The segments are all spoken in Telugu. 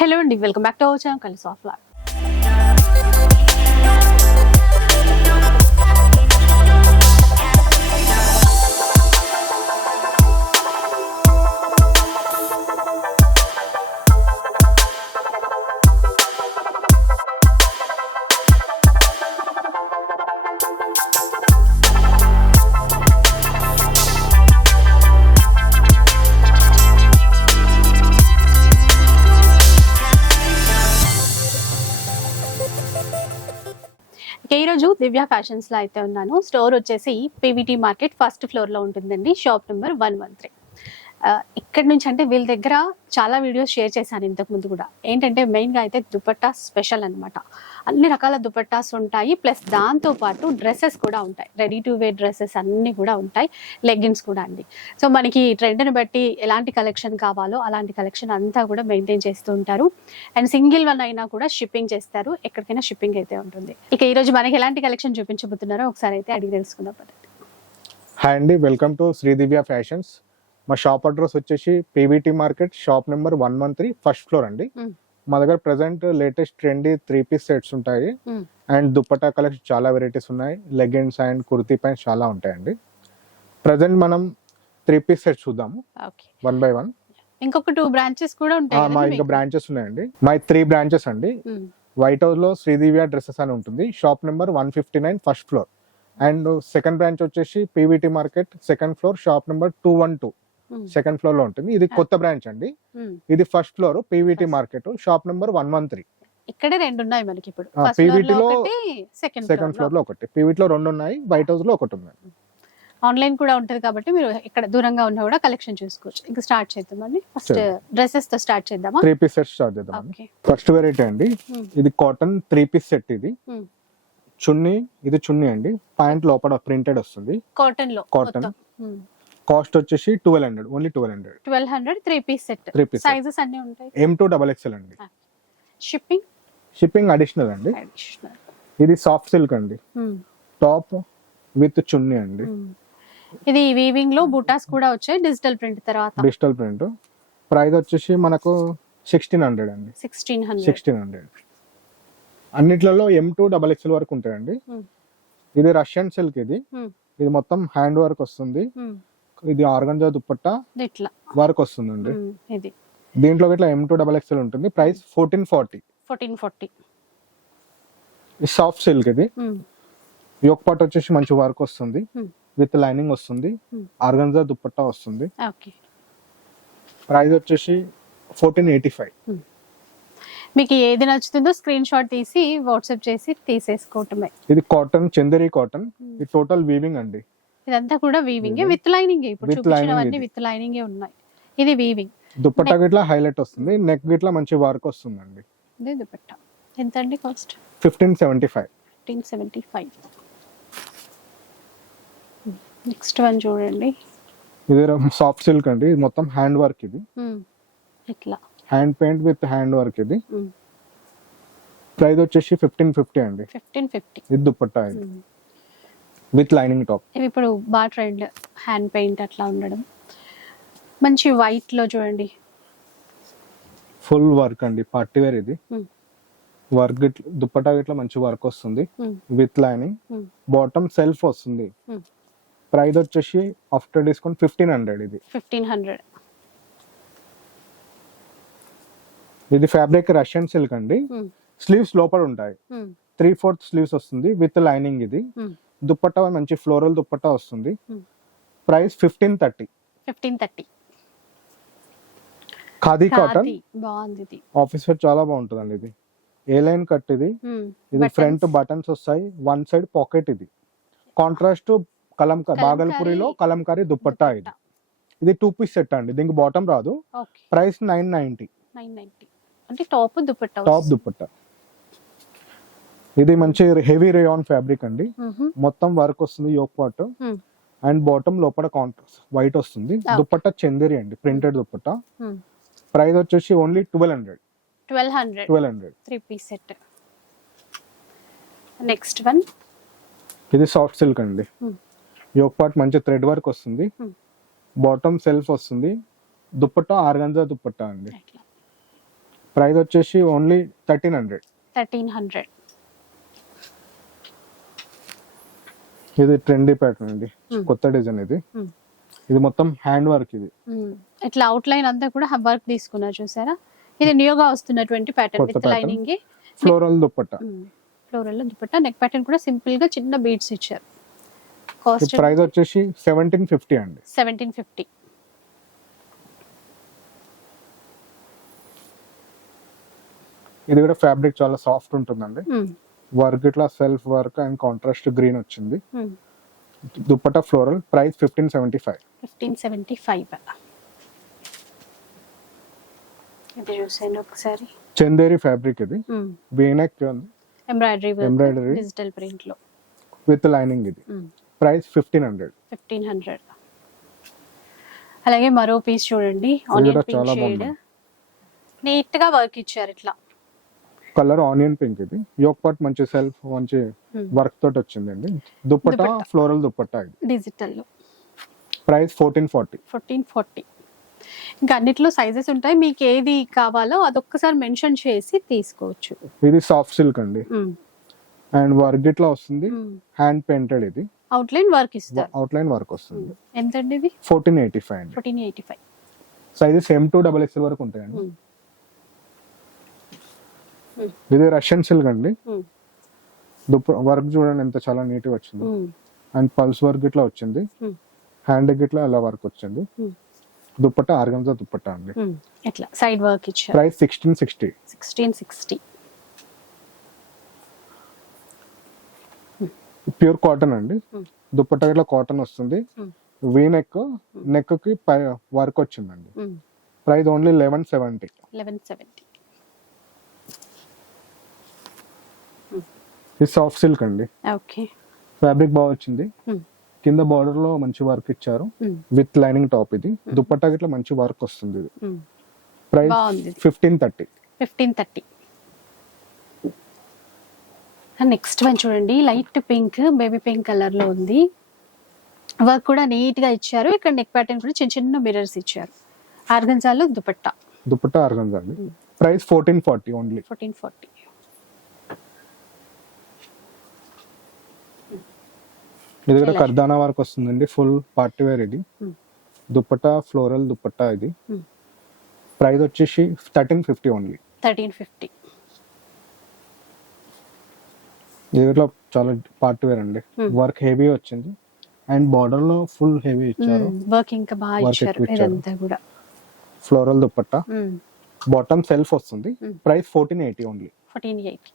హలో అండి, welcome back to our channel కలిసి ఆఫ్ లైవ్. ఈరోజు దివ్య ఫ్యాషన్స్ లో అయితే ఉన్నాను. స్టోర్ వచ్చేసి పీవీటీ మార్కెట్ ఫస్ట్ ఫ్లోర్ లో ఉంటుందండి. Shop number 113. ఇక్కడ నుంచి అంటే వీళ్ళ దగ్గర చాలా వీడియోస్ షేర్ చేశాను ఇంతకు ముందు కూడా. ఏంటంటే మెయిన్ గా అయితే దుపట్టా స్పెషల్ అనమాట. అన్ని రకాల దుపట్టాస్ ఉంటాయి, ప్లస్ దాంతో పాటు డ్రెస్సెస్ కూడా ఉంటాయి. రెడీ టు వేర్ డ్రెస్సెస్ అన్ని కూడా ఉంటాయి, లెగ్గిన్స్ కూడా అండి. సో మనకి ట్రెండ్ని బట్టి ఎలాంటి కలెక్షన్ కావాలో అలాంటి కలెక్షన్ అంతా కూడా మెయింటైన్ చేస్తూ ఉంటారు. అండ్ సింగిల్ వన్ అయినా కూడా షిప్పింగ్ చేస్తారు, ఎక్కడికైనా షిప్పింగ్ అయితే ఉంటుంది. ఇక ఈ రోజు మనకి ఎలాంటి కలెక్షన్ చూపించబోతున్నారో ఒకసారి అయితే అడిగి తెలుసుకుందాం. హాయ్ అండి, welcome to Shri Divya fashions. మా షాప్ అడ్రస్ వచ్చేసి PVT market, shop number 113, first floor అండి. మా దగ్గర present latest trendy 3-piece sets ఉంటాయి. అండ్ దుపట్టా కలెక్షన్ చాలా వెరైటీస్ ఉన్నాయి. లెగిన్స్ అండ్ కుర్తీ ప్యాంట్స్ చాలా ఉంటాయండి. ప్రెసెంట్ మనం 3-piece సెట్స్ చూద్దాము, 1 by 1. ఇంకొక 2 బ్రాంచెస్ కూడా ఉంటాయి. మా ఇంకా బ్రాంచెస్ ఉన్నాయండి. మా 3 బ్రాంచెస్ అండి. వైట్ హౌస్ లో శ్రీ దివ్య డ్రెస్సెస్ అని ఉంటుంది, shop number 159, first floor. And second branch వచ్చేసి PVT market, second floor, shop number 212, second floor లో ఉంటుంది. ఇది కొత్త బ్రాంచ్ అండి. ఇది first floor PVT market, shop number 113. ఇక్కడ 2 ఉన్నాయి మనకి ఇప్పుడు. పీవీటీ లో సెకండ్ ఫ్లోర్ లో ఒకటి, పీవీటీ లో 2 ఉన్నాయి, వైట్ హౌస్ లో ఒకటి ఉంది. ఆన్లైన్ కూడా ఉంటది కాబట్టి మీరు ఇక్కడ దూరంగా ఉన్నా కూడా కలెక్షన్ చూసుకోవచ్చు. ఇంకా స్టార్ట్ చేద్దామండి. ఫస్ట్ డ్రెస్సెస్ తో స్టార్ట్ చేద్దామా? 3-piece సెట్ స్టార్ట్ చేద్దాం. ఫస్ట్ వెరైటీ అండి, ఇది కాటన్ 3-piece సెట్. ఇది చున్నీ, ఇది చున్నీ అండి. ప్యాంట్ లోపల ప్రింటెడ్ వస్తుంది, కాటన్ లో. కాటన్ కాస్ట్ వచ్చేసి 1200, ఓన్లీ 1200. 3-piece set. సైజెస్ అన్ని ఉంటాయి, M to XXL అండి. షిప్పింగ్ అడిషనల్ అండి. ఇది సాఫ్ట్ సిల్క్ అండి, టాప్ విత్ చున్నీ అండి. ఇది వీవింగ్ లో బూటాస్ కూడా వచ్చాయి, డిజిటల్ ప్రింట్ తర్వాత. Digital print. ప్రైస్ వచ్చేసి మనకు 1600 అండి. 1600. అన్నిట్లలో M to XXL వరకు ఉంటాయండి. ఇది రష్యన్ సిల్క్. ఇది మొత్తం హ్యాండ్ వర్క్ వస్తుంది. ఇది ఆర్గంజా దుపట్టా వర్క్ వస్తుందండి. దీంట్లో ఇట్లా M to XXL ఉంటుంది. ప్రైస్ 1440. Soft silk. ఇది యోక్ పార్ట్ వచ్చేసి మంచి వర్క్ వస్తుంది, విత్ లైనింగ్ వస్తుంది, ఆర్గంజా దుపట్టా వస్తుంది. ప్రైస్ వచ్చేసి 1485. మీకు ఏది నచ్చుతుందో స్క్రీన్ షాట్ తీసి వాట్సాప్ చేసి తీసేసుకోవటమే. ఇది కాటన్, చందేరి కాటన్. ఇది టోటల్ వీవింగ్ అండి. ఇదంతా కూడా వీవింగ్ విత్ లైనింగ్. ఇప్పుడు చూపించినవన్నీ విత్ లైనింగ్ ఉన్నాయి. ఇది వీవింగ్. దుపట్టా గిట్లా హైలైట్ వస్తుంది, నెక్ గిట్లా మంచి వర్క్ వస్తుందండి. ఇది దుపట్టా ఎంత అండి కాస్ట్? 1575. నెక్స్ట్ వన్ చూడండి, ఇది సాఫ్ట్ సిల్క్ అండి. ఇది మొత్తం హ్యాండ్ వర్క్. ఇది ఇట్లా hand paint with hand work. ఇది ప్రైస్ వచ్చేసి 1550 అండి. 1550. ఇది దుపట్టా విత్ లైనింగ్ టాప్. ఇవి ఇప్పుడు బాగా ట్రెండ్, హ్యాండ్ పెయింట్ అట్లా ఉండడం. మంచి వైట్ లో చూడండి, ఫుల్ వర్క్ అండి, పార్టీ వేర్. ఇది వర్క్ దుపట్టా గిట్లా మంచి వర్క్ వస్తుంది, విత్ లైనింగ్. బాటమ్ సెల్ఫ్ వస్తుంది. ప్రైస్ వచ్చేసి ఆఫ్టర్ డిస్కౌంట్ 1500. ఇది 1500. ఇది ఫ్యాబ్రిక్ రష్యన్ సిల్క్ అండి. స్లీవ్స్ లోపల ఉంటాయి, 3/4 స్లీవ్స్ వస్తుంది, విత్ లైనింగ్. ఇది దుపట్టా మంచి ఫ్లోరల్ దుపట్టా వస్తుంది. ప్రైస్ 1530. ఖాదీ కాటన్, బాగుంది. ఆఫీస్ వేర్ చాలా బాగుంటుందండి. ఇది ఏ లైన్ కట్. ఇది ఫ్రంట్ బటన్స్ వస్తాయి, వన్ సైడ్ పాకెట్. ఇది కాంట్రాస్ట్ బాగల్పూరిలో కలంకారీ దుపట్టా. ఇది 2-piece సెట్ అండి. దీనికి బాటమ్ రాదు. ప్రైస్ 990. అంటే టాప్ దుపట్టా. ఇది మంచి హెవీ రేయాన్ ఫ్యాబ్రిక్ అండి. మొత్తం వర్క్ వస్తుంది, యోక్ పార్ట్ అండ్ బాటమ్ లోపల కాంట్రాస్ట్ వైట్ వస్తుంది. దుపట్టా చందేరి అండి, ప్రింటెడ్ దుపట్టా. ప్రైస్ వచ్చేసి only 1200. 3-piece set. Next one, ఇది సాఫ్ట్ సిల్క్ అండి. యోక్ పార్ట్ మంచి థ్రెడ్ వర్క్ వస్తుంది, బాటమ్ సెల్ఫ్ వస్తుంది, దుపట్టా ఆర్గంజా దుపట్టా అండి. ప్రైస్ వచ్చేసి ఓన్లీ 1300. 1300. ఇది ట్రెండీ ప్యాటర్న్ అండి, Hmm. కొత్త డిజైన్ ఇది. Hmm. ఇది మొత్తం హ్యాండ్ వర్క్ ఇది. ఇట్లా అవుట్ లైన్ అంతా కూడా వర్క్ తీసుకున్నారు చూసారా. ఇది న్యూగా వస్తున్నటువంటి ప్యాటర్న్ కొత్త with pattern. Lining, floral dupatta. Floral dupatta, neck pattern కూడా సింపుల్ గా చిన్న బీడ్స్ ఇచ్చారు. కాస్ట్ ప్రైస్ వచ్చేసి 1750 అండి. 1750. ఇది కూడా ఫ్యాబ్రిక్ చాలా సాఫ్ట్ ఉంటుందండి. వర్క్ ఇట్లా self work and contrast green వచ్చింది. Dupatta floral, price 1575. 1575. ఇది చూసేయండి ఒకసారి. చందేరి ఫ్యాబ్రిక్ ఇది, వీనెక్ ఎంబ్రాయిడరీ డిజిటల్ ప్రింట్ లో విత్ లైనింగ్ ఇది. ప్రైస్ 1500. 1500. అలాగే మరో పీస్ చూడండి, ఆనియన్ పింక్ చాలా షేడ్, బాగుంది. నీట్ గా వర్క్ ఇచ్చారు ఇట్లా. కలర్ ఆనియన్ పింక్ ఇది. యోక్ పార్ట్ మంచి సెల్ఫ్ మంచి వర్క్ తోటి వచ్చిందండి. దుపట్టా ఫ్లోరల్ దుపట్టా ఇది, డిజిటల్ లో. ప్రైస్ 1440. 1440. ఇంకా అన్నిట్లో సైజెస్ ఉంటాయి, మీకు ఏది కావాలో అదొక్కసారి మెన్షన్ చేసి తీసుకోవచ్చు. ఇది సాఫ్ట్ సిల్క్ అండి అండ్ వర్క్ ఇట్లా వస్తుంది. హ్యాండ్ పెయింటెడ్ ఇది, అవుట్ లైన్ వర్క్ ఇస్తారు. అవుట్ లైన్ వర్క్ వస్తుంది. ఎంతండి ఇది? 1485 అండి. 1485. సైజెస్ M2 XXL వరకు ఉంటాయండి. ఇది రష్యన్ సిల్క్ అండి. వర్క్ చూడండి ఎంత చాలా నీట్ గా వచ్చింది. అండ్ పల్స్ వర్క్ ఇట్లా వచ్చింది, హ్యాండ్ గిట్లా అలా వర్క్ వచ్చింది. దుపట్టా ఆర్గంజా దుపట్టా అండి. ఇట్లా సైడ్ వర్క్ ఇచ్చారు. ప్రైస్ 1660. 1660. ప్యూర్ కాటన్ అండి. దుపట్టా ఇట్లా కాటన్ వస్తుంది. వీ నెక్, నెక్ కి వర్క్ వచ్చిందండి. Price only 1170. 1170. ఇది సాఫ్ట్ సిల్క్ అండి. ఓకే. ఫ్యాబ్రిక్ బాగా వచ్చింది. కింద బార్డర్ లో మంచి వర్క్ ఇచ్చారు విత్ లైనింగ్ టాప్ ఇది. దుపట్టా ఇట్లా మంచి వర్క్ వస్తుంది ఇది. ప్రైస్ 1530. 1530. నెక్స్ట్ వన్ చూడండి, light pink, baby pink colour లో ఉంది. వర్క్ కూడా నీట్ గా ఇచ్చారు. ఇక్కడ నెక్ ప్యాటర్న్ కూడా చిన్న చిన్న మిర్రర్స్ ఇచ్చారు. ఆర్గంజాలో దుపట్టా. దుపట్టా ఆర్గంజా అండి. Price 1440 only. 1440. ఇది కూడా కర్దానా వర్క్ వస్తుందండి, ఫుల్ పార్టీ వేర్ ఇది. దుపట్టా ఫ్లోరల్ దుపట్టా ఇది. ప్రైస్ వచ్చేసి 1350 ఓన్లీ. 1350. ఇది కూడా చాలా పార్టీ వేర్ అండి. వర్క్ హెవీ వచ్చింది అండ్ బార్డర్ లో ఫుల్ హెవీ ఇచ్చారు. వర్క్ ఇంకా బాగా ఇచ్చారు ఇదంతా కూడా. ఫ్లోరల్ దుపట్టా, బాటమ్ సెల్ఫ్ వస్తుంది. Price 1480 only. 1480.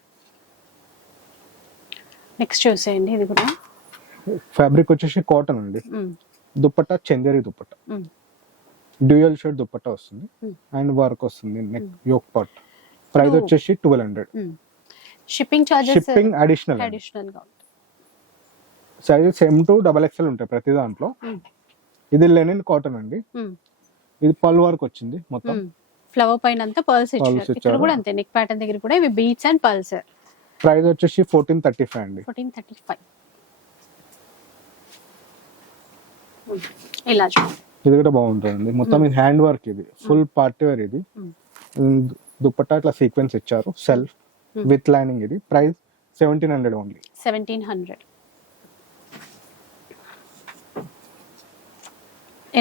నెక్స్ట్ చూసేయండి, ఇది కూడా ఫ్యాబ్రిక్ వచ్చేసి కాటన్ అండి. దుపట్టా చందేరి దుపట్టా, డ్యూయల్ షేడ్ దుపట్టా వస్తుంది అండ్ వర్క్ వస్తుంది నెక్ యోక్ పార్ట్. ప్రైస్ వచ్చేసి 1200. షిప్పింగ్ చార్జెస్ షిప్పింగ్ అడిషనల్ గా ఉంటుంది. సైజెస్ M2 XXL ఉంటాయి ప్రతి దాంట్లో. ఇది లెనిన్ కాటన్ అండి. ఇది పల్ వర్క్ వచ్చింది మొత్తం. ఫ్లవర్ పైన అంతా పర్ల్స్ ఇచ్చారు. ఇక్కడ కూడా అంతే, నెక్ ప్యాటర్న్ దగ్గర కూడా ఇవి బీట్స్ అండ్ పర్ల్స్. ప్రైస్ వచ్చేసి 1435 అండి. 1435. ఇలా చూడండి, ఇది కూడా బాగుంటుంది మొత్తం. ఇది హ్యాండ్ వర్క్, ఇది ఫుల్ పార్టీ వేర్ ఇది. దుపట్టా ఇట్లా సీక్వెన్స్ ఇచ్చారు సెల్ఫ్ విత్ లైనింగ్ ఇది. Price 1700 only. 1700.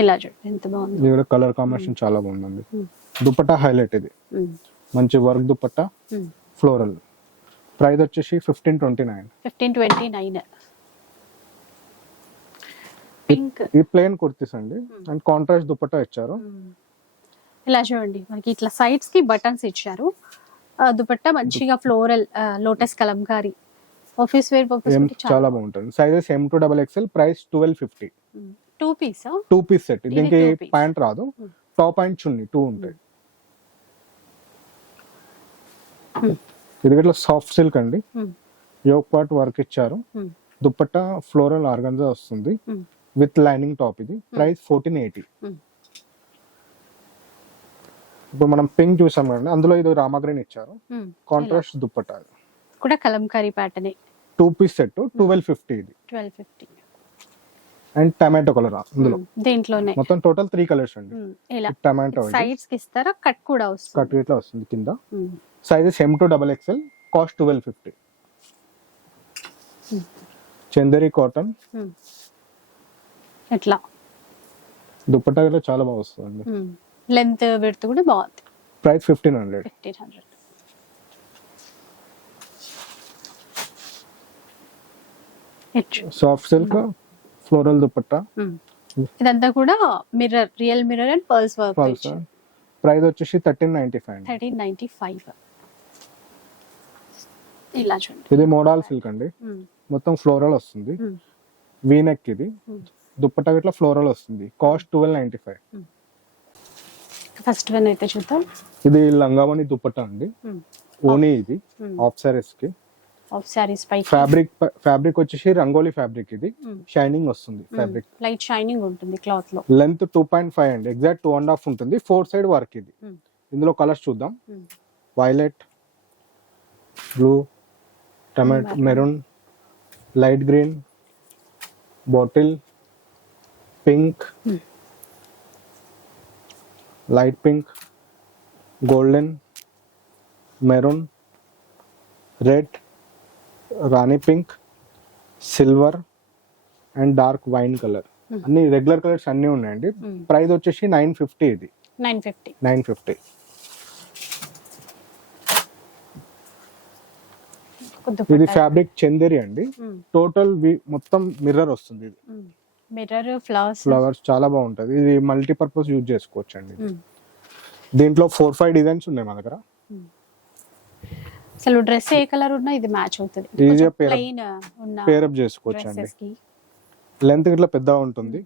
ఇలా చూడండి ఎంత బాగుంది. ఇది కూడా కలర్ కాంబినేషన్ చాలా బాగుందండి. దుపట్టా హైలైట్ ఇది, మంచి వర్క్ దుపట్టా ఫ్లోరల్. ప్రైస్ వచ్చేసి 1529. 1529. ఈ ప్లెయిన్ కుర్తీస్ అండి అండ్ కాంట్రాస్ట్ దుపట్టా ఇచ్చారు. ఇలా చూడండి, మనకి ఇట్లా సైడ్స్ కి బటన్స్ ఇచ్చారు. దుపట్టా మంచిగా floral lotus kalamkari office wear purpose చాలా బాగుంటుంది. Sizes M2 XXL. Price 1250. 2 piece. 2 piece set. దీనికి ప్యాంట్ రాదు, టాప్ అండ్ చున్నీ 2 ఉంటాయి. ఇది ఇట్లా సాఫ్ట్ సిల్క్ అండి. యోక్ పార్ట్ వర్క్ ఇచ్చారు. దుపట్టా ఫ్లోరల్ ఆర్గంజా వస్తుంది విత్ లైనింగ్ టాప్ ఇది. ప్రైస్ 1480. ఇప్పుడు మనం పింక్ చూసాం కదండి, అందులో ఇది రామగ్రీన్ ఇచ్చారు. కాంట్రాస్ట్ దుపట్టా కూడా కలంకారీ ప్యాటర్న్. 2 piece set 1250. ఇది 1250. అండ్ టమాటో కలర్ ఇందులో దీంట్లోనే మొత్తం టోటల్ 3 కలర్స్ అండి. ఇలా టమాటో సైడ్స్ కి ఇస్తారా, కట్ కూడా వస్తుంది. కట్ ఇట్లా వస్తుంది కింద. Sizes M2 XXL, cost 1250. Chanderi cotton ఎట్లా దుపట్టా కూడా చాలా బాగా వస్తుంది. లెంత్ విడ్త్ కూడా బాగుంది. Price 1500. Soft silk floral dupatta. ఇదంతా కూడా mirror, real mirror and pearls work. Price వచ్చేసి 1395. 1395. ఇలా చూడండి. ఇది మోడల్ సిల్క్ అండి, మొత్తం ఫ్లోరల్ వస్తుంది. వీ నెక్ ఇది. దుపట్టా ఇట్లా ఫ్లోరల్ వస్తుంది. కాస్ట్ 1295. ఫస్ట్ వన్ అయితే చూద్దాం. ఇది లంగావని దుపట్టా అండి. ఓనీ ఇది ఆఫ్ సారీస్ కి. ఆఫ్ సారీస్ పై ఫ్యాబ్రిక్ వచ్చేసి రంగోలీ ఫ్యాబ్రిక్. ఇది షైనింగ్ వస్తుంది. ఫ్యాబ్రిక్ లైట్ షైనింగ్ ఉంటుంది క్లాత్ లో. లెంత్ 2.5 అండి, ఎగ్జాక్ట్ 2.5 ఉంటుంది. 4 సైడ్ వర్క్ ఇది. ఇందులో కలర్స్ చూద్దాం. Violet, blue, tomato, maroon, light green, bottle pink, light pink, golden, maroon, red, Rani pink, silver and dark wine colour. అన్ని రెగ్యులర్ కలర్స్ అన్ని ఉన్నాయండి. ప్రైస్ వచ్చేసి 950. ఇది 950. ఇది ఫ్యాబ్రిక్ చందేరి అండి. టోటల్ మొత్తం మిర్రర్ వస్తుంది. ఇది మిర్రర్ ఫ్లవర్స్ చాలా బాగుంటది. ఇది మల్టీపర్పస్ యూజ్ చేసుకోవచ్చు అండి. దీంట్లో 4-5 డిజైన్స్ ఉన్నాయి మా దగ్గర. అసలు డ్రెస్ ఏ కలర్ ఉన్నా ఇది మ్యాచ్ అవుతుంది. ఈజీగా పేరప్ చేసుకోవచ్చు అండి. లెంత్ ఇట్లా పెద్దగా ఉంటుంది.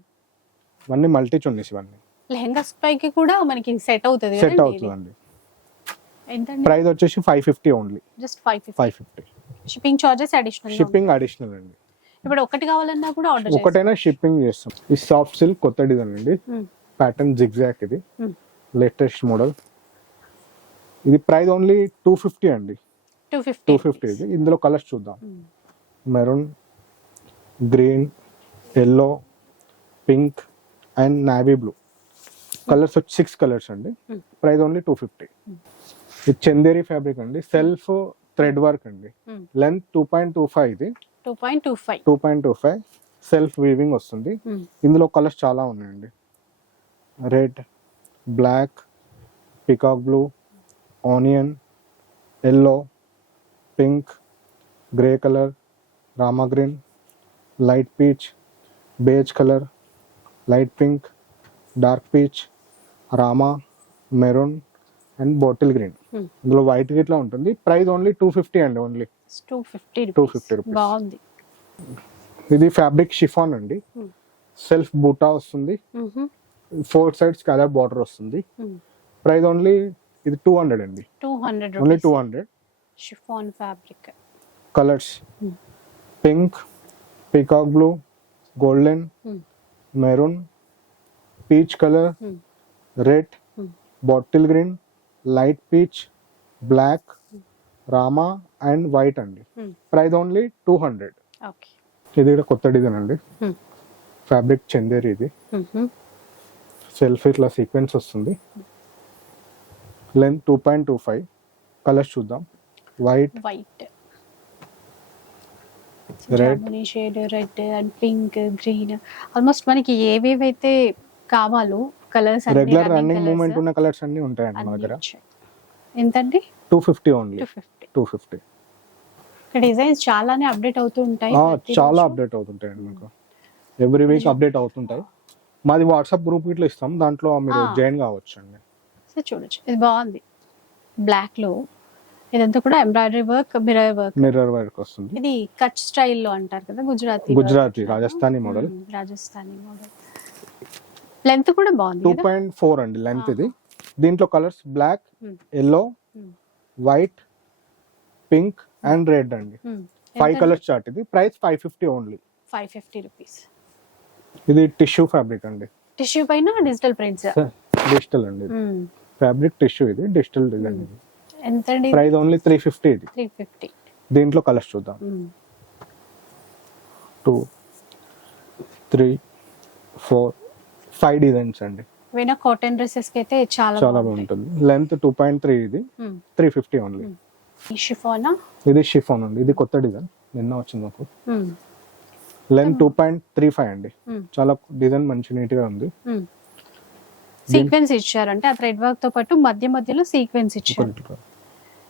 ఇవన్నీ మల్టీ చున్నీస్. ఇవన్నీ లెహంగాస్ పైకి కూడా మనకి సెట్ అవుతుంది. అండి. ప్రైస్ వచ్చేసి 550 only. Just 550. Shipping charges additional అండి. ఇప్పుడు ఒకటి కావాలన్నా కూడా ఆర్డర్ ఒకటైనా షిప్పింగ్ చేస్తాం. ఈ సాఫ్ట్ సిల్క్ కొత్త డిజైన్ అండి. Pattern zigzag. ఇది లేటెస్ట్ మోడల్. ఇది ప్రైస్ ఓన్లీ 250 అండి. 250. ఇది ఇందులో కలర్స్ చూద్దాం. Maroon, green, yellow, pink and navy blue. Colours వచ్చి 6 కలర్స్ అండి. Price only 250. ఇది చందేరి ఫ్యాబ్రిక్ అండి. సెల్ఫ్ థ్రెడ్ వర్క్ అండి. లెంత్ 2.25. ఇది 2.25. సెల్ఫ్ వీవింగ్ వస్తుంది. ఇందులో కలర్స్ చాలా ఉన్నాయండి. Red, black, peacock blue, onion, yellow, pink, grey colour, Rama green, light peach, beige colour, light pink, dark peach, Rama, maroon and bottle green. ఇందులో వైట్ గిట్లా ఉంటుంది. ప్రైస్ ఓన్లీ 250 అండి. Only 250 rupees. బాగుంది. ఇది ఫ్యాబ్రిక్ షిఫాన్ అండి. సెల్ఫ్ బూటా వస్తుంది. 4 సైడ్స్ కలర్ బార్డర్ వస్తుంది. ప్రైస్ ఓన్లీ ఇది 200 అండి. 200 only 200. Chiffon fabric. Colours pink, peacock blue, golden, maroon, peach colour, red, bottle green, light peach, black, Rama and white అండి. Price only 200. ఇది కూడా కొత్త డిజైన్ అండి. ఫ్యాబ్రిక్ చందేరి. ఇది సెల్ఫ్ ఇట్లా సీక్వెన్స్ వస్తుంది. లెంత్ 2.25. కలర్స్ చూద్దాం. White, red shade, red and pink, green. Almost మనకి ఏవేవైతే కావాలో కలర్స్ రెగ్యులర్ రన్నింగ్ మూవ్మెంట్ ఉన్న కలర్స్ అన్ని ఉంటాయండి మన దగ్గర. ఎంతండి? 250 ఓన్లీ. 250. డిజైన్స్ చాలానే అప్డేట్ అవుతూ ఉంటాయి. చాలా అప్డేట్ అవుతుంటాయండి. మీకు ఎవ్రీ వీక్ అప్డేట్ అవుతుంటాయి. మాది వాట్సాప్ గ్రూప్ ఇట్లా ఇస్తాం, దాంట్లో మీరు జాయిన్ కావచ్చు అండి. సో చూడొచ్చు. ఇది బాగుంది. బ్లాక్ లో ఇదంతా కూడా ఎంబ్రాయిడరీ వర్క్, మిర్రర్ వర్క్ వస్తుంది. ఇది కచ్ స్టైల్లో అంటారు కదా, గుజరాతీ రాజస్థానీ మోడల్. లెంత్ కూడా బాగుంది. 2.4 అండి లెంత్. ఇది దీంట్లో colours black, yellow, white, pink and red అండి. 5 కలర్స్ చార్ట్. ఇది ప్రైస్ 550 ఓన్లీ. 550 రూపీస్. ఇది టిష్యూ ఫ్యాబ్రిక్ అండి. టిష్యూ పైన డిజిటల్ ప్రింట్స్. డిజిటల్ అండి. Fabric tissue. ఇది డిజిటల్ డిజైన్. ఇది ఎంతండి? Price only 350. ఇది 350. దీంట్లో కలర్స్ చూద్దాం. 2, 3, 4 5 డిజైన్స్ అండి. ఏవైనా కాటన్ డ్రెస్సెస్ కి అయితే చాలా చాలా బాగుంటాయి. బాగుంటుంది. లెంత్ 2.3 ఇది 350 ఓన్లీ. ఈ షిఫానా ఇది షిఫాన్ అండి. ఇది కొత్త డిజైన్ నిన్న వచ్చింది నాకు. లెంత్ 2.35 అండి. చాలా డిజైన్ మంచి నీట్ గా ఉంది. సీక్వెన్స్ ఇచ్చారు, అంటే ఆ థ్రెడ్ వర్క్ తో పాటు మధ్య మధ్యలో సీక్వెన్స్ ఇచ్చారు.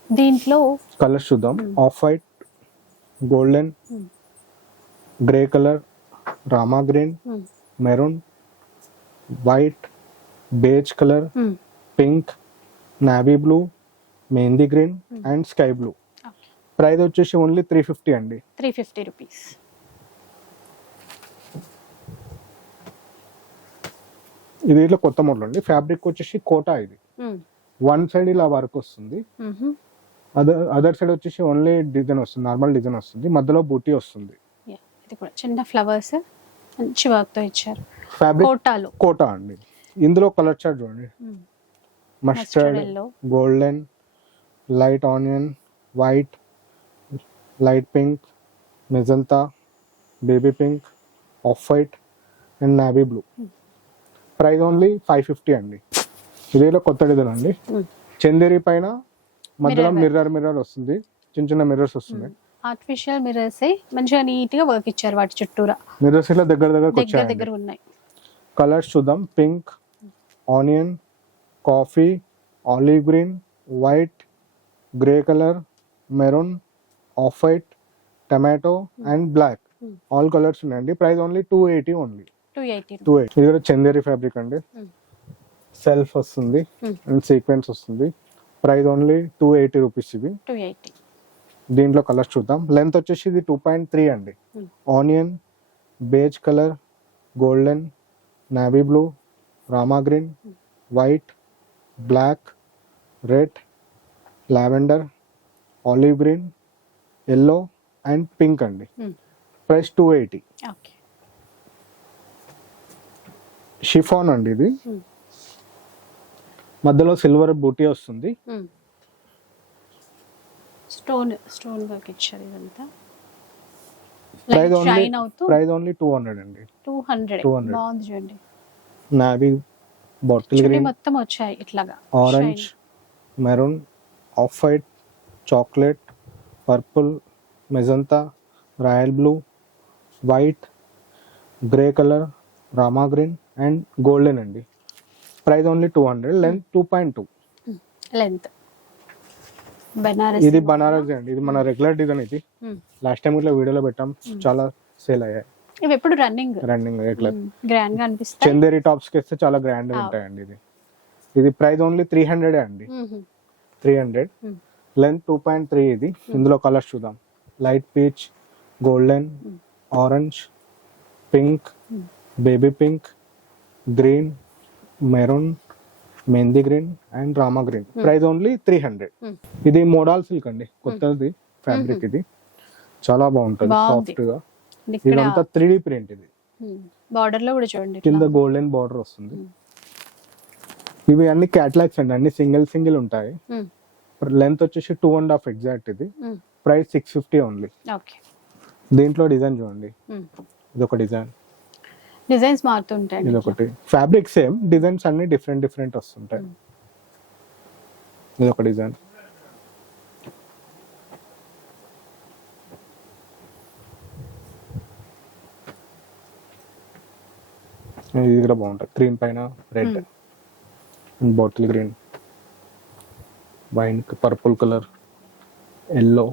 దీంట్లో కలర్స్ చూద్దాం. Off white, golden, grey colour, Rama green, maroon, white, beige colour, pink, navy blue, mehndi green and sky blue. Price వచ్చేసి ఓన్లీ 350 అండి. 350 రూపీస్. ఇది ఇట్లా కొత్త మోడల్ అండి. ఫ్యాబ్రిక్ వచ్చేసి కోటా. ఇది వన్ సైడ్ ఇలా వర్క్ వస్తుంది, అదర్ సైడ్ వచ్చేసి ఓన్లీ డిజైన్ వస్తుంది, నార్మల్ డిజైన్ వస్తుంది, మధ్యలో బూటీ వస్తుంది. ఇది కూడా చిన్న ఫ్లవర్స్ మంచి వర్క్ తో ఇచ్చారు. ఫ్యాబ్రిక్ కోటాలో కోటా అండి. ఇందులో కలర్ చార్ట్ చూడండి. Mustard, golden, light onion, white, light pink, magenta, baby pink, off white and navy blue. Price only 550 అండి. ఇదేలో కొత్త డిజైన్ అండి. చందేరి పైన మధ్యలో మిర్రర్ వస్తుంది, చిన్న చిన్న మిర్రర్స్ వస్తుంది. ఆర్టిఫిషియల్ మిర్రర్స్ మంచిగా నీట్ గా వర్క్ ఇచ్చారు. వాటి చుట్టూరా మిర్రర్స్ ఇట్లా దగ్గర దగ్గర ఉన్నాయి. కలర్స్ చూద్దాం. Pink, onion, coffee, olive green, white, grey colour, maroon, off white, tomato and black. All colours ఉన్నాయండి. Price only 280 only. 280. ఇది కూడా చందేరి ఫ్యాబ్రిక్ అండి. సెల్ఫ్ వస్తుంది అండ్ సీక్వెన్స్ వస్తుంది. Price only 280 rupees. ఇది 280. దీంట్లో కలర్స్ చూద్దాం. లెంత్ వచ్చేసి ఇది 2.3 అండి. Onion, beige colour, golden, navy blue, Rama green, white, black, red, lavender, olive green, yellow and pink అండి. ప్రైస్ 280. షిఫాన్ అండి. ఇది మధ్యలో సిల్వర్ బూటీ వస్తుంది. స్టోన్ వర్క్ ఇచ్చారు. ఇదంతా ప్రైస్ ఓన్లీ 200 అండి. 200 బాగుంది చూడండి. నావీ, బాటిల్ గ్రీన్ మొత్తం వచ్చాయి ఇట్లాగా. Orange, maroon, off white, chocolate, purple, magenta, royal blue, white, grey colour, Rama green and golden అండి. Price only 200. Length 2.2. Length Banaras. ఇది బనారస్ అండి. ఇది మన రెగ్యులర్ డిజైన్. ఇది లాస్ట్ టైం ఇట్లా వీడియోలో పెట్టాం, చాలా సేల్ అయ్యాయి. ఇవి ఎప్పుడు రన్నింగ్ రెగ్యులర్ గ్రాండ్ గా అనిపిస్తాయి. చందేరి టాప్స్ కి వేస్తే చాలా గ్రాండ్ గా ఉంటాయండి. ఇది ప్రైస్ ఓన్లీ 300 అండి. 300. లెంత్ 2.3. ఇది ఇందులో కలర్స్ చూద్దాం. Light peach, golden, orange, pink, baby pink, green, maroon, mehndi green and Rama green. Price only 300. ఇది మోడల్ సిల్క్ అండి, కొత్తది ఫ్యాబ్రిక్. ఇది చాలా బాగుంటుంది, సాఫ్ట్ గా. ఇదంతా 3D ప్రింట్. ఇది బార్డర్ లో కూడా చూడండి, కింద గోల్డెన్ బార్డర్ వస్తుంది. ఇవి అన్ని క్యాటలాగ్స్ అండి, అన్ని సింగిల్ ఉంటాయి. లెంత్ వచ్చేసి 2.5 ఎగ్జాక్ట్. ఇది ప్రైస్ 650 ఓన్లీ. దీంట్లో డిజైన్ చూడండి. ఇది ఒక డిజైన్, డిజైన్స్ మారుతుంటాయి. ఇది ఒకటి. ఫ్యాబ్రిక్ సేమ్, డిజైన్స్ అన్ని డిఫరెంట్ వస్తుంటాయి. ఇది ఒక డిజైన్. ఇది కూడా బాగుంటుంది. క్రీమ్ పైన red, bottle green, wine, purple colour, yellow,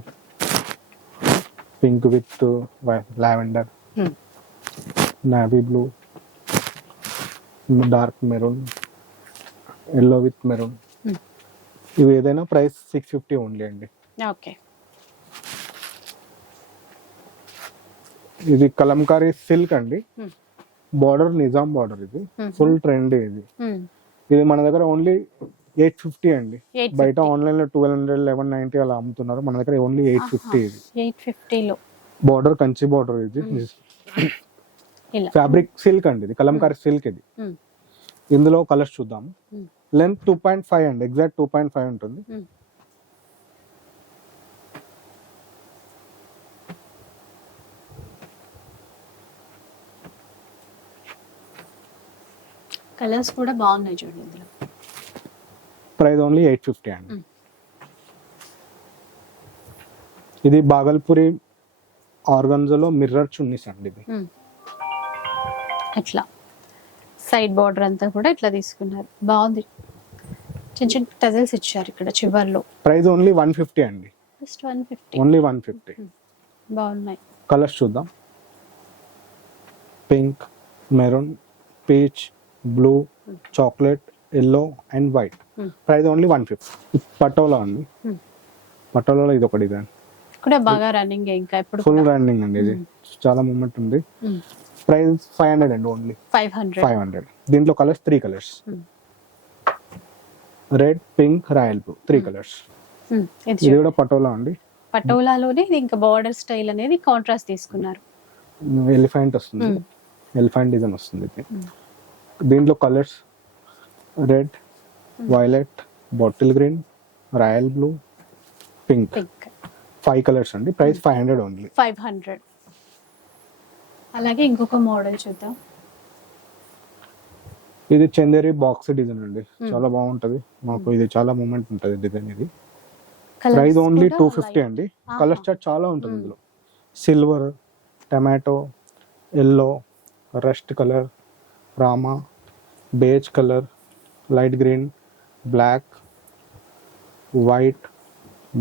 pink with lavender, navy blue, dark maroon, yellow with maroon. ఇవి ఏదైనా ప్రైస్ 650 ఓన్లీ అండి. ఇది కలంకారీ సిల్క్ అండి. Border Nizam border. ఇది ఫుల్ ట్రెండ్. ఇది మన దగ్గర ఓన్లీ 850 అండి. బయట ఆన్లైన్ లో 1200, 1190 అలా అమ్ముతున్నారు. మన దగ్గర ఓన్లీ 850. ఇది 850 లో బార్డర్ కంచి బార్డర్. ఇది ఫ్యాబ్రిక్ సిల్క్ అండి. ఇది కలంకారీ సిల్క్. ఇది ఇందులో కలర్స్ చూద్దాం. లెంత్ 2.5 అండి, ఎగ్జాక్ట్ 2.5 ఉంటుంది. కలర్స్ కూడా బాగున్నాయి చూడండి ఇందులో. ప్రైస్ ఓన్లీ 850 అండి. ఇది బాగల్పూరి ఆర్గన్జాలో మిర్రర్ చున్నీస్ అండి. ఇది ఇట్లా సైడ్ బార్డర్ అంతా కూడా ఇట్లా తీసుకున్నారు, బాగుంది. చిన్న చిన్న టజల్స్ ఇచ్చారు ఇక్కడ చివర్లో. ప్రైస్ ఓన్లీ 150 అండి. జస్ట్ 150. ఓన్లీ 150. బాగున్నాయి. కలర్స్ చూద్దాం. Pink, maroon, peach, blue, chocolate, yellow and white. Price only 150. Patola అండి. పటోలాలో ఇది ఒక డిజైన్ కూడా బాగా రన్నింగ్, ఇంకా ఇప్పుడు ఫుల్ రన్నింగ్ అండి. ఇది చాలా మూమెంట్ ఉంది. ప్రైస్ 500 అండి. ఓన్లీ 500. దీంట్లో colours 3 colours, red, pink, royal blue, 3 colours. ఇది కూడా పటోలా అండి. పటోలాలోనే ఇది ఇంకా బార్డర్ స్టైల్ అనేది కాంట్రాస్ట్ తీసుకున్నారు. ఎలిఫెంట్ వస్తుంది, ఎలిఫెంట్ డిజైన్ వస్తుంది. దీంట్లో colours red, violet, bottle green, royal blue, pink. 5 colours అండి. Price 500 only. 500. అలాగే ఇంకొక మోడల్ చూద్దాం. ఇది చందేరి బాక్స్ డిజైన్ అండి. చాలా బాగుంటది. మాకు ఇది చాలా మూమెంట్ ఉంటది డిజైన్. ఇది ప్రైస్ ఓన్లీ 250 అండి. కలర్ చార్ట్ చాలా ఉంటుంది ఇందులో. Silver, tomato, yellow, rust colour, Rama, beige colour, light green, black, white,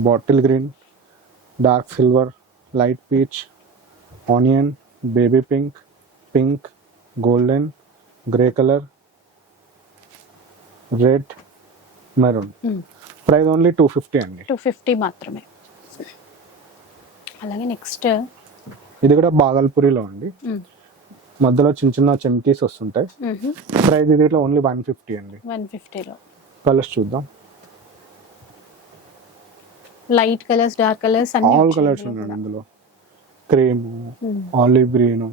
bottle green, dark silver, light peach, onion, baby pink, pink, golden, grey colour, red, maroon. Price only 250 అండి. 250 మాత్రమే. అలాగే నెక్స్ట్ ఇది కూడా బాగల్పూరిలో అండి. మధ్యలో చిన్న చిన్న చెమ్కీస్ వస్తుంటాయి. ప్రైస్ ఇది ఇట్లా ఓన్లీ 150 అండి. 150లో కలర్స్ చూద్దాం. లైట్ కలర్స్, డార్క్ కలర్స్ అన్ని ఆల్ కలర్స్ ఉన్నాయి ఇందులో. Cream, olive green,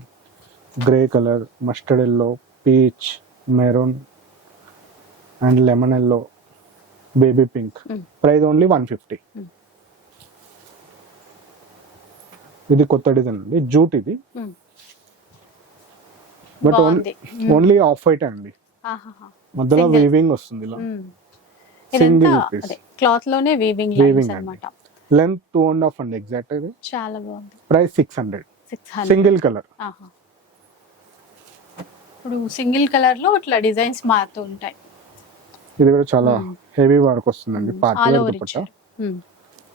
grey colour, mustard yellow, peach, maroon and lemon yellow, baby pink. Price only 150. ఇది కొత్త డిజైన్ అండి. జూట్ ఇది. బట్ ఓన్లీ ఆఫ్ వైట్ అండి. మధ్యలో వీవింగ్ వస్తుంది ఇలా. సింగిల్ పీస్ క్లాత్ లోనే వీవింగ్ లైన్స్ అన్నమాట. లెంత్ 2.5 అండి ఎగ్జాక్ట్. ఇది చాలా బాగుంది. ప్రైస్ 600. Single colour. ఇప్పుడు సింగిల్ కలర్ లో ఇట్లా డిజైన్స్ మారుతూ ఉంటాయి. ఇది కూడా చాలా హెవీ వర్క్ వస్తుందండి. Party wear dupatta.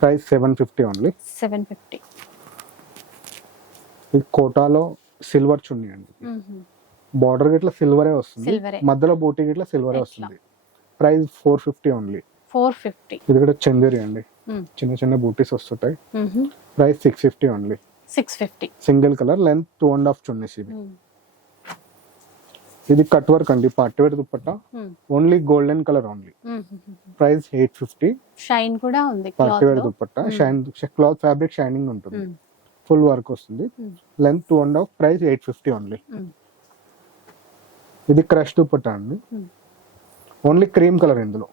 Price 750 only. 750. ఇది కోటాలో సిల్వర్ చున్నీ అండి. బార్డర్ గిట్లా సిల్వరే వస్తుంది, మధ్యలో బూటీ గిట్లా సిల్వరే వస్తుంది. Price 450 only. 450. ఇది కూడా చందేరి అండి. చిన్న చిన్న బూటీస్ వస్తుంటాయి. Price 650 only. 650. Single colour, length 2.5 చున్నీస్. ఇది కట్ వర్క్ అండి. Party wear dupatta. Only golden colour only. Price 850. Shine కూడా ఉంది. Party wear dupatta. Shine cloth fabric shining ఉంటుంది. ఫుల్ వర్క్ వస్తుంది. లెంత్ 2.5. Price 850 only. ఇది క్రష్ దుపట్టా అండి. ఓన్లీ క్రీమ్ కలర్ ఇందులో.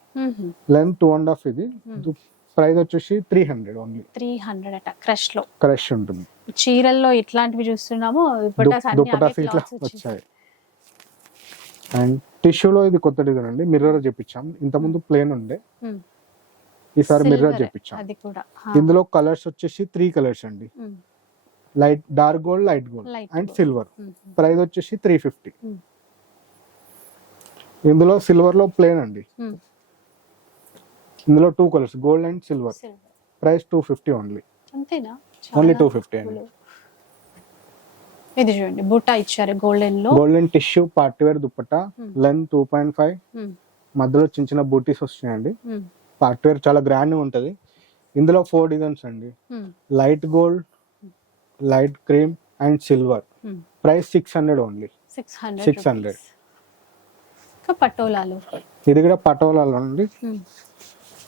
లెంత్ 2.5. ఇది ప్రైస్ వచ్చేసి 300 ఓన్లీ. 300 అట. క్రష్ లో క్రష్ ఉంటుంది. చీరల్లో ఇట్లాంటివి చూస్తున్నాము. దుపట్టాస్ ఇట్లా వచ్చాయి. అండ్ టిష్యూలో ఇది కొత్త డిజైన్ అండి. మిర్రర్ చేపించాం. ఇంత ముందు ప్లేన్ ఉండే, ఈసారి మిర్రర్ చేపించాం. ఇందులో కలర్స్ వచ్చేసి 3 కలర్స్ అండి. Light dark gold, light gold and silver. Price వచ్చేసి 350. ఇందులో సిల్వర్ లో ప్లేన్ అండి. ఇందులో 2 colours, gold and silver. Price 250 only. అంతేనా? ఓన్లీ 250 అండి. ఇది చూడండి, బుట్ట ఇచ్చారు గోల్డెన్ లో. Golden tissue party wear dupatta. Length 2.5. మధ్యలో చిన్న చిన్న బూటీస్ వస్తున్నాయండి. పార్టీ వేర్ చాలా గ్రాండ్ ఉంటది. ఇందులో 4 డిజైన్స్ అండి. Light gold, light cream and silver. Price 600 only. 600. పటోలాలో ఇది కూడా పటోలాలో అండి.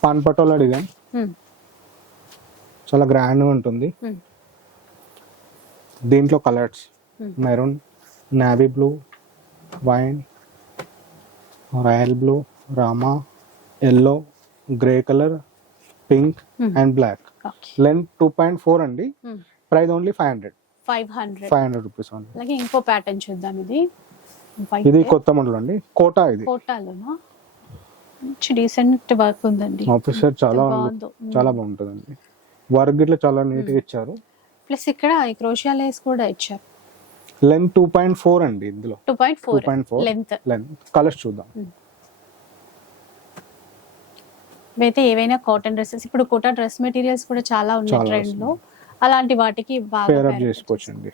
పాన్ పటోలా డిజైన్ చాలా గ్రాండ్ ఉంటుంది. దీంట్లో colours maroon, navy blue, wine, royal blue, Rama, yellow, grey colour, pink and black. Length 2.4 అండి. Price only 500 rupees only. అలాగే ఇంకో ప్యాటర్న్ చూద్దాం. ఇది ఇది కొత్త మోడల్ అండి, కోటా ఇది. కోటాలోనా మంచి డీసెంట్ వర్క్ ఉందండి. ఆఫీసర్ చాలా బాగుందో. చాలా బాగుంటుందండి. వర్క్ ఇట్లా చాలా నీట్ గా ఇచ్చారు. ప్లస్ ఇక్కడ ఈ క్రోషియా లేస్ కూడా ఇచ్చారు. లెంత్ 2.4 అండి, ఇందులో 2.4 లెంత్. కలర్స్ చూద్దాం. అయితే ఏవైనా కాటన్ డ్రెస్సెస్, ఇప్పుడు కోటా డ్రెస్ మెటీరియల్స్ కూడా చాలా ఉన్నాయి చాలా ట్రెండ్ లో, అలాంటి వాటికి బాగా పేర్ అప్ చేసుకోవచ్చు అండి.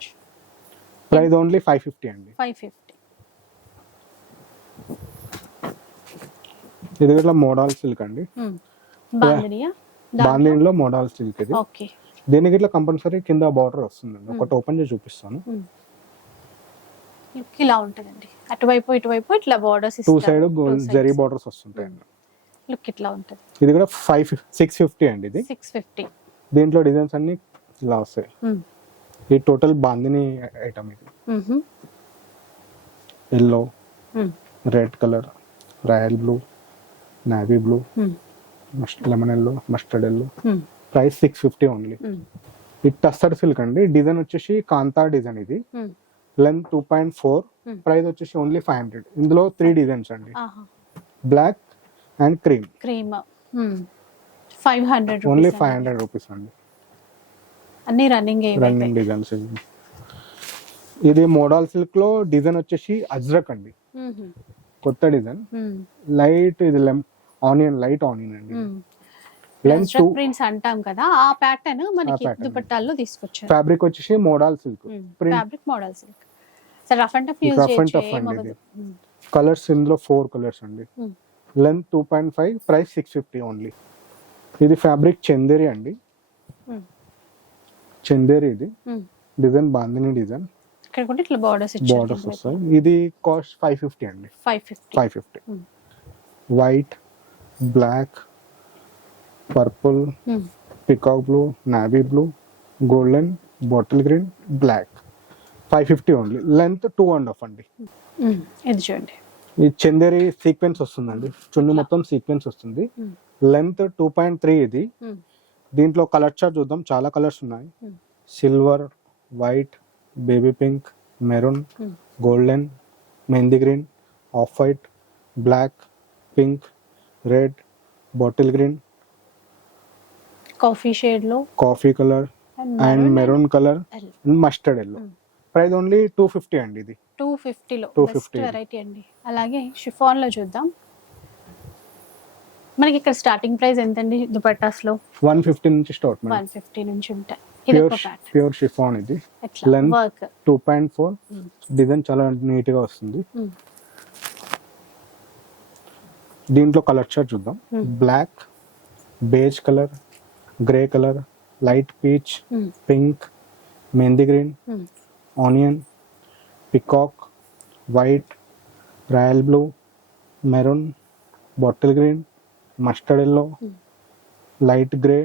ప్రైస్ ఓన్లీ 550 అండి. 550. ఇది ఇట్లా మోడల్ సిల్క్ అండి. బాందినియా, బాందినిలో మోడల్ సిల్క్ ఇది. ఓకే. దీనికి ఇట్లా కంపల్సరీ కింద బార్డర్ వస్తుందండి. ఒకటి ఓపెన్ చేసి చూపిస్తాను. లుక్ ఇలా ఉంటుందండి, అటువైపు ఇటువైపు ఇట్లా borders two side zari borders వస్తుంటాయండి. లుక్ ఇట్లా ఉంటుంది. ఇది కూడా 650 అండి. ఇది 650. దీంట్లో డిజైన్స్ అన్ని ఇలా వస్తాయి. ఈ టోటల్ బాందిని ఐటమ్ ఇది. Yellow, red colour, royal blue, navy blue, lemon yellow, mustard yellow. Price 650 only. ఇది టస్సర్ సిల్క్ అండి. డిజైన్ వచ్చేసి కాంతా డిజైన్. ఇది లెంత్ 2.4. ప్రైస్ వచ్చేసి ఓన్లీ 500. ఇందులో 3 డిజైన్స్ అండి, black and cream. 500 only 500 rupees అండి. అన్ని రన్నింగ్ డిజైన్స్. ఇది మోడల్ సిల్క్ లో డిజైన్ వచ్చేసి అజ్రక్ అండి, కొత్త డిజైన్. లైట్ ఇది ఆనియన్, లైట్ ఆనియన్ అండి. లెంత్ ప్రింట్స్ అంటాం కదా, ఆ ప్యాటర్న్ మనకి దుపట్టాల్లో తీసుకొచ్చారు. ఫ్యాబ్రిక్ వచ్చేసి model silk. Fabric model silk. So rough and tough use చేయొచ్చు. కలర్స్ ఇందులో 4 కలర్స్ అండి. లెంత్ 2.5. Price 650 only. ఇది ఫ్యాబ్రిక్ చందేరి అండి. చందేరి ఇది డిజైన్ బాందిని డిజైన్. ఇక్కడ కూడా ఇట్లా బార్డర్స్ వస్తాయి. ఇది కాస్ట్ 550 అండి. 550. White, black, purple, peacock blue, navy blue, golden, bottle green, black. 550 only. Length 2.5 అండి. ఇది చూడండి, ఈ చందేరి సీక్వెన్స్ వస్తుందండి, చున్నీ మొత్తం సీక్వెన్స్ వస్తుంది. లెంత్ 2.3 ఇది. దీంట్లో కలర్ చార్ట్ చూద్దాం, చాలా కలర్స్ ఉన్నాయి. Silver, white, baby pink, maroon, golden, mehndi green, off white, black, pink, red, bottle green, coffee shade లో, coffee colour and maroon colour, mustard yellow. Price only 250 అండి. ఇది 250 లో బెస్ట్ వెరైటీ అండి. అలాగే షిఫాన్ లో చూద్దాం. మనకి ఇక్కడ స్టార్టింగ్ ప్రైస్ ఎంత అండి దుపట్టాస్ లో? 150 నుంచి స్టార్ట్. 150 నుంచి ఉంటాయి. ఇది ఒక ప్యాటర్న్, ప్యూర్ షిఫాన్. ఇది లెంత్ 2.4. డిజైన్ చాలా నీట్ గా వస్తుంది. దీంట్లో కలర్ చార్ట్ చూద్దాం. Black, beige colour, grey colour, light peach, pink, mehndi green, onion, peacock, white, royal blue, maroon, bottle green, mustard yellow, light grey,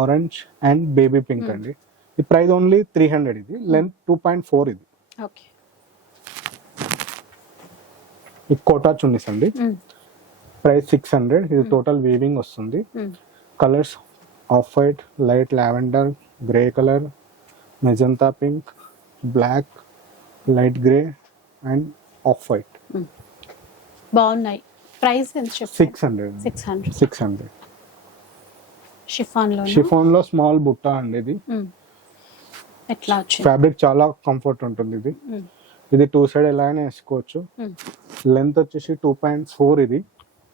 orange and baby pink అండి. ఈ ప్రైస్ ఓన్లీ 300. ఇది లెంత్ 2.4. ఇది ఈ కోటా చున్నీస్ అండి. ప్రైస్ 600. ఇది టోటల్ వీవింగ్ వస్తుంది. Colours off white, light lavender, grey colour, magenta pink, black, light grey and off white. బాగున్నాయి. ప్రైస్ ఎంత చెప్పారు? 600. షిఫాన్ లో స్మాల్ బుట్ట అండి. ఇది ఎట్లా వచ్చింది? ఫ్యాబ్రిక్ చాలా కంఫర్ట్ ఉంటుంది. ఇది 2 సైడ్ ఎలా అయినా వేసుకోవచ్చు. లెంత్ వచ్చేసి 2.4. ఇది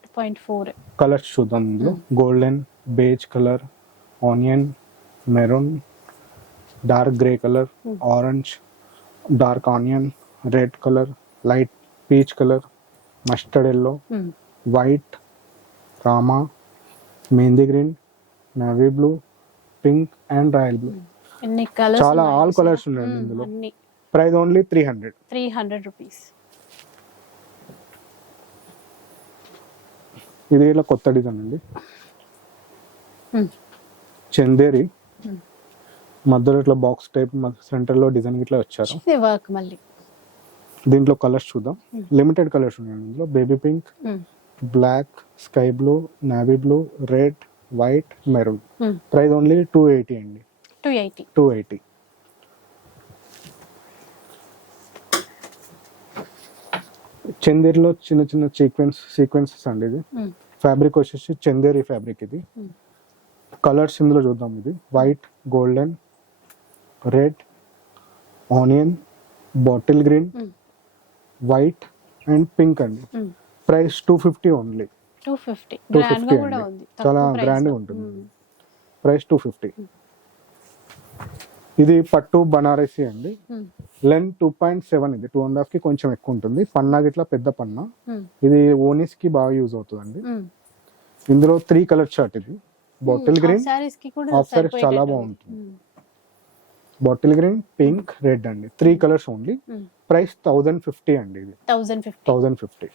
2.4. కలర్స్ చూద్దాం. ఇందులో golden, beige colour, onion, maroon, dark grey colour, orange, dark onion, red colour, light peach colour, mustard yellow, white, Rama, mehndi green, navy blue, pink and royal blue. చాలా ఆల్ కలర్స్ ఉన్నాయండి ఇందులో. Price only 300 rupees. ఇది ఇలా కొత్త డిజైన్ అండి. చందేరి మధ్యలో ఇట్లా బాక్స్ టైప్, సెంటర్ లో డిజైన్ ఇట్లా వచ్చారు. వర్క్ మళ్ళీ. దీంట్లో కలర్స్ చూద్దాం. లిమిటెడ్ కలర్స్ ఉన్నాయి ఇందులో. Baby pink, black, sky blue, navy blue, red, white, maroon. Price only 280 అండి. 280. చందేరిలో చిన్న చిన్న సీక్వెన్సెస్ అండి. ఇది ఫ్యాబ్రిక్ వచ్చేసి చందేరి ఫ్యాబ్రిక్. ఇది కలర్స్ ఇందులో చూద్దాం. ఇది white, golden, red, onion, bottle green, white and pink అండి. Price 250 only. 250 250 అండి. చాలా గ్రాండ్ గా ఉంటుంది. ప్రైస్ 250. ఇది పట్టు బనారసి అండి. లెంత్ 2.7. ఇది 2.5 కి కొంచెం ఎక్కువ ఉంటుంది. పన్నా గిట్లా పెద్ద పన్నా. ఇది ఓనీస్ కి బాగా యూజ్ అవుతుందండి. ఇందులో 3 కలర్ చార్ట్. ఇది బాటిల్ గ్రీన్, హాఫ్ సారీస్ చాలా బాగుంటుంది. బాటిల్ గ్రీన్, పింక్, రెడ్ అండి. 3 కలర్స్ ఓన్లీ. ప్రైస్ 1050 అండి. ఇది 1050.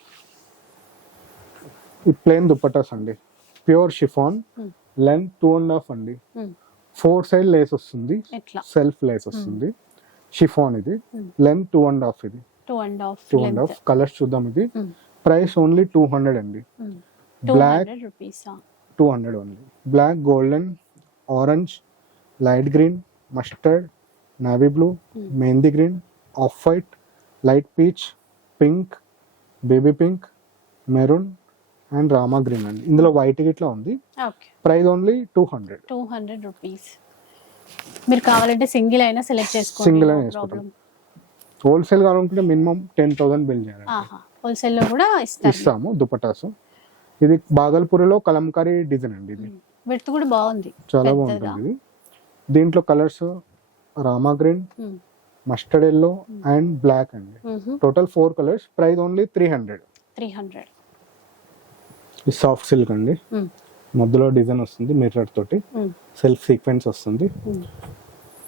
ఈ ప్లేన్ దుపట్టాస్ అండి. ప్యూర్ షిఫాన్, లెంత్ 2.5 అండి. 4 సైడ్ లేస్ వస్తుంది, సెల్ఫ్ లేస్ వస్తుంది. షిఫాన్ ఇది. లెంత్ 2.5. ఇది 2.5. కలర్స్ చూద్దాం. ఇది ప్రైస్ ఓన్లీ 200 అండి. Black 200 only. Black, golden, orange, light green, mustard, navy blue, mehndi green, off white, light peach, pink, baby pink, maroon and Rama green అండి. ఇందులో వైట్ గిట్లా ఉంది. Price only 200 rupees. మీరు కావాలంటే సింగిల్ అయినా సెలెక్ట్ చేసుకోండి. సింగిల్ అయినా వేసుకోండి. హోల్సేల్ కావాలనుకుంటే మినిమం 10,000 బిల్ చేయాలి. హోల్సేల్ లో కూడా ఇస్తాము దుపట్టాస్. ఇది బాగల్పూరిలో కలంకారీ డిజైన్ అండి. ఇది విడ్త్ కూడా బాగుంది, చాలా బాగుంటుంది. ఇది దీంట్లో colours Rama green, mustard yellow and black అండి. Total 4 colours. Price only 300. ఇది సాఫ్ట్ సిల్క్ అండి. మధ్యలో డిజైన్ వస్తుంది మిర్రర్ తోటి. సెల్ఫ్ సీక్వెన్స్ వస్తుంది.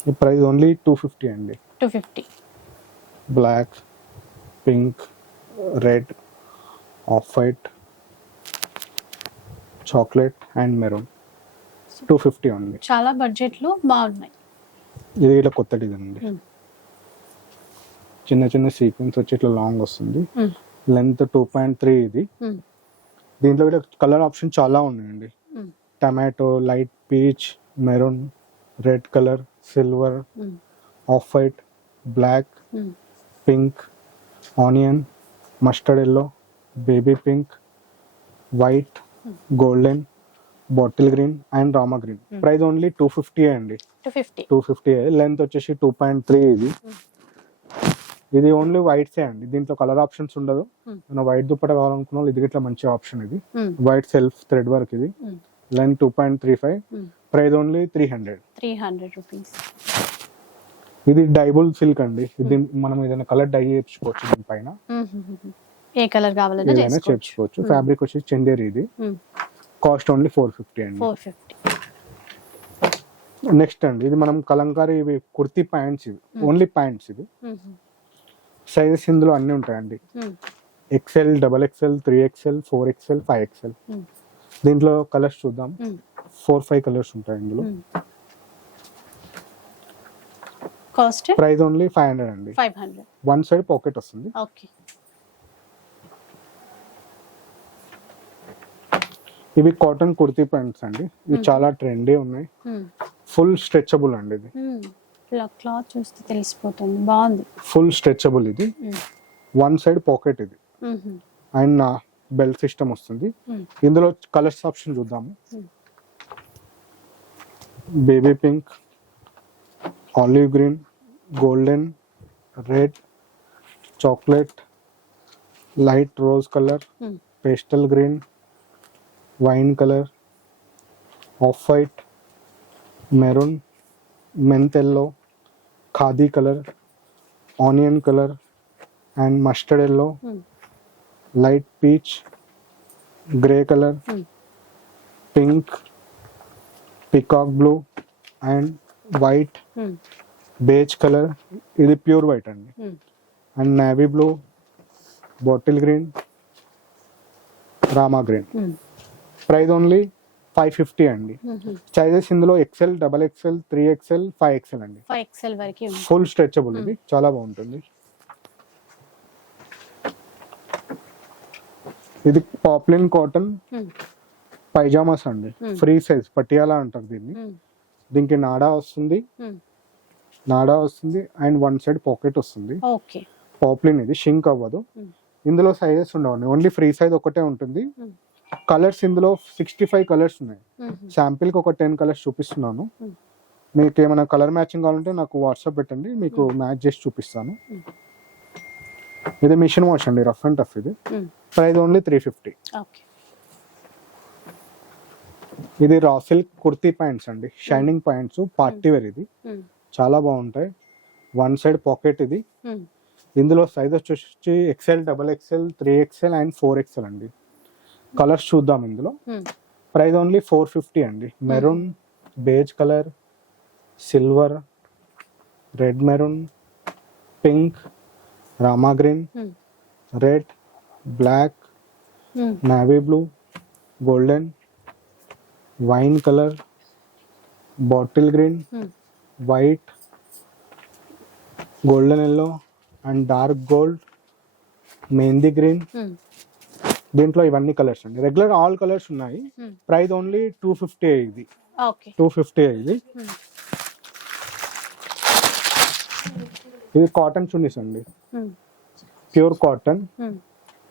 ఈ ప్రైస్ ఓన్లీ 250 అండి. 250. Black, pink, red, off white, chocolate and maroon. 250 only. చాలా బడ్జెట్ లో బాగున్నాయి. ఇది ఇట్లా కొత్త డిజైన్ అండి. చిన్న చిన్న సీక్వెన్స్ వచ్చి ఇట్లా లాంగ్ వస్తుంది. లెంత్ 2.3. ఇది దీంట్లో కూడా కలర్ ఆప్షన్ చాలా ఉన్నాయండి. Tomato, light peach, maroon, red colour, silver, off white, black, pink, onion, mustard yellow, baby pink, white, golden, bottle green and Rama green. Price only 250 అండి. 250. లెంత్ వచ్చేసి 2.3. ఇది ఓన్లీ వైట్స్ అండి. దీంట్లో కలర్ ఆప్షన్స్ ఉండదు. మన వైట్ దుప్పట కావాలనుకున్న వాళ్ళు ఇది ఇట్లా మంచి ఆప్షన్. ఇది వైట్ సెల్ఫ్ థ్రెడ్ వర్క్. ఇది లెంత్ 2.35. Price only 300 rupees. ఇది డైబుల్ సిల్క్ అండి. ఇది మనం ఏదైనా కలర్ డై చేయించుకోవచ్చు. దీనిపైన ఏ కలర్ కావాలన్నా చేయించుకోవచ్చు. ఫ్యాబ్రిక్ వచ్చి చందేరి. ఇది కాస్ట్ ఓన్లీ 450 అండి. 450. నెక్స్ట్ అండి, ఇది మనం కలంకారీ ఇవి కుర్తీ ప్యాంట్స్. ఇవి ఓన్లీ ప్యాంట్స్. ఇది సైజెస్ ఇందులో అన్ని ఉంటాయండి. XL, XXL, 3XL, 4XL, 5XL. దీంట్లో కలర్స్ చూద్దాం. 4-5 కలర్స్ ఉంటాయి ఇందులో. కాస్ట్ ప్రైస్ ఓన్లీ 500 అండి. 500. 1 సైడ్ పాకెట్ వస్తుంది. ఓకే. ఇవి కాటన్ కుర్తీ ప్యాంట్స్ అండి. ఇవి చాలా ట్రెండీ ఉన్నాయి. ఫుల్ స్ట్రెచబుల్ అండి. ఇది క్లాత్ చూస్తే తెలిసిపోతుంది, బాగుంది. Full stretchable. ఇది 1 సైడ్ పాకెట్. ఇది అండ్ బెల్ట్ సిస్టమ్ వస్తుంది. ఇందులో కలర్స్ ఆప్షన్ చూద్దాము. Baby pink, olive green, golden, red, chocolate, light rose colour, pastel green, wine colour, off white, maroon, mint yellow, khadi colour, onion colour and mustard yellow, light peach, grey colour, pink, peacock blue and white, beige colour. ఇది ప్యూర్ వైట్ అండి. And navy blue, bottle green, Rama green. Price only 550 అండి. సైజెస్ ఇందులో XL, XXL, 3XL, 5XL అండి. 5XL వరకు ఫుల్ స్ట్రెచబుల్. ఇది చాలా బాగుంటుంది. ఇది పాప్లిన్ కాటన్ పైజామాస్ అండి. ఫ్రీ సైజ్ పటియాలా అంటారు దీన్ని. దీనికి నాడా వస్తుంది అండ్ 1 సైడ్ పాకెట్ వస్తుంది. పాప్లిన్. ఇది షింక్ అవ్వదు. ఇందులో సైజెస్ ఉండవండి, ఓన్లీ ఫ్రీ సైజ్ ఒకటే ఉంటుంది. కలర్స్ ఇందులో 65 కలర్స్ ఉన్నాయి. శాంపిల్ కి ఒక 10 కలర్స్ చూపిస్తున్నాను. మీకు ఏమైనా కలర్ మ్యాచింగ్ కావాలంటే నాకు వాట్సాప్ పెట్టండి, మీకు మ్యాచ్ చేసి చూపిస్తాను. ఇది మిషన్ వాష్ అండి, రఫ్ అండ్ టఫ్. ఇది ప్రైస్ ఓన్లీ 350. ఇది రా సిల్క్ కుర్తీ ప్యాంట్స్ అండి, షైనింగ్ ప్యాంట్స్, పార్టీ వేర్. ఇది చాలా బాగుంటాయి. One side pocket. ఇది ఇందులో సైజ్ వచ్చేసి XL, XXL, 3XL and 4XL అండి. కలర్స్ చూద్దాం ఇందులో. ప్రైస్ ఓన్లీ 450 అండి. Maroon, beige colour, silver, red maroon, pink, Rama green, red, black, navy blue, golden, wine colour, bottle green, white, golden yellow and dark gold, mehndi green. దీంట్లో ఇవన్నీ కలర్స్ అండి, రెగ్యులర్ ఆల్ కలర్స్ ఉన్నాయి. ప్రైస్ ఓన్లీ 250 ఇది. 250 ఇది. ఇది కాటన్ చున్నీస్ అండి, ప్యూర్ కాటన్.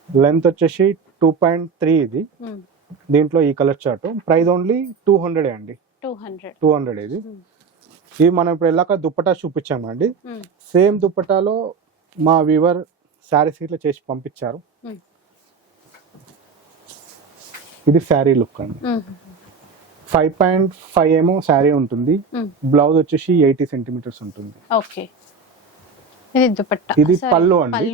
లెంత్ వచ్చేసి 2.3 ఇది. దీంట్లో ఈ కలర్ చార్ట్. ప్రైస్ ఓన్లీ 200 అండి. 200 ఇది. ఇది మనం ఇప్పుడు ఎలాక దుప్పటా చూపించామండి, సేమ్ దుప్పటాలో మా వీవర్ శారీస్ ఇట్లా చేసి పంపించారు. ఇది శారీ లుక్ అండి. 5.5 ఏమో శారీ ఉంటుంది. బ్లౌజ్ వచ్చేసి 80 సెంటీమీటర్స్ ఉంటుంది. ఇది పళ్ళు అండి,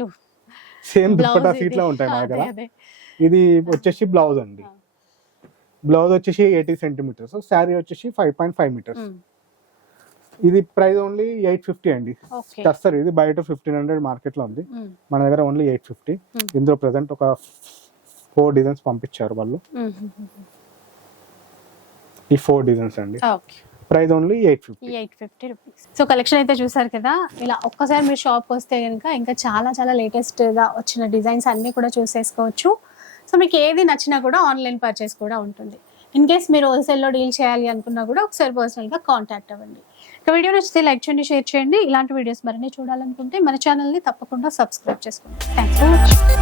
సేమ్ దుప్పటా సీట్ లా ఉంటాయి మా దగ్గర. ఇది వచ్చేసి బ్లౌజ్ అండి. బ్లౌజ్ వచ్చేసి 80 సెంటీమీటర్స్, శారీ వచ్చేసి 5.5 మీటర్స్. ఇది ప్రైస్ ఓన్లీ 850 అండి. టస్సర్. ఇది బయట 1500 మార్కెట్ లో ఉంది, మన దగ్గర ఓన్లీ 850. ఇందులో ప్రెసెంట్ ఒక 4 డిజైన్స్ పంపించారు వాళ్ళు. ఈ 4 డిజైన్స్ అండి. Price only 850 rupees. So collection అయితే చూసారు కదా. ఇలా ఒక్కసారి మీరు షాప్ వస్తే కనుక ఇంకా చాలా చాలా లేటెస్ట్ గా వచ్చిన డిజైన్స్ అన్ని కూడా చూసేసుకోవచ్చు. సో మీకు ఏది నచ్చినా కూడా ఆన్లైన్ పర్చేస్ కూడా ఉంటుంది. ఇన్ కేస్ మీరు హోల్సేల్లో డీల్ చేయాలి అనుకున్నా కూడా ఒకసారి పర్సనల్గా కాంటాక్ట్ అవ్వండి. ఇక వీడియో నచ్చితే లైక్ చేయండి, షేర్ చేయండి. ఇలాంటి వీడియోస్ మరిన్ని చూడాలనుకుంటే మన ఛానల్ని తప్పకుండా సబ్స్క్రైబ్ చేసుకోండి. Thanks for watching.